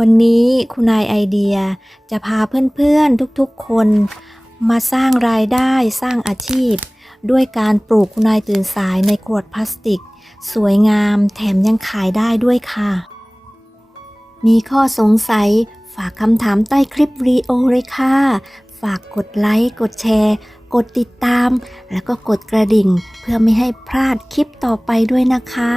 วันนี้คุณนายไอเดียจะพาเพื่อนๆทุกๆคนมาสร้างรายได้สร้างอาชีพด้วยการปลูกคุณนายตื่นสายในขวดพลาสติกสวยงามแถมยังขายได้ด้วยค่ะมีข้อสงสัยฝากคำถามใต้คลิปวิดีโอเลยค่ะฝากกดไลค์กดแชร์กดติดตามแล้วก็กดกระดิ่งเพื่อไม่ให้พลาดคลิปต่อไปด้วยนะคะ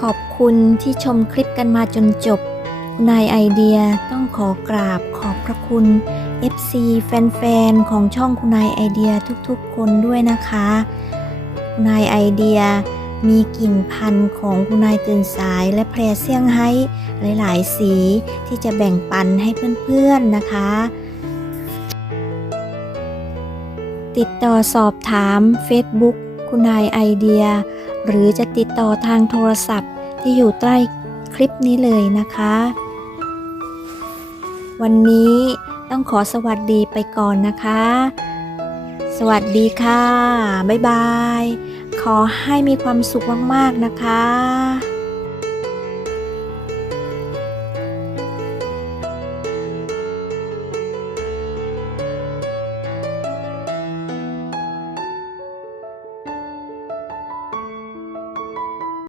ขอบคุณที่ชมคลิปกันมาจนจบคุณนายไอเดียต้องขอกราบขอบพระคุณ FC แฟนๆของช่องคุณนายไอเดียทุกๆคนด้วยนะคะคุณนายไอเดียมีกิ่งพันธุ์ของคุณนายตื่นสายและแพรเซี่ยงไฮ้หลายๆสีที่จะแบ่งปันให้เพื่อนๆนะคะติดต่อสอบถาม Facebook คุณนายไอเดียหรือจะติดต่อทางโทรศัพท์ที่อยู่ใต้คลิปนี้เลยนะคะวันนี้ต้องขอสวัสดีไปก่อนนะคะสวัสดีค่ะบ๊ายบายขอให้มีความสุขมากๆนะคะ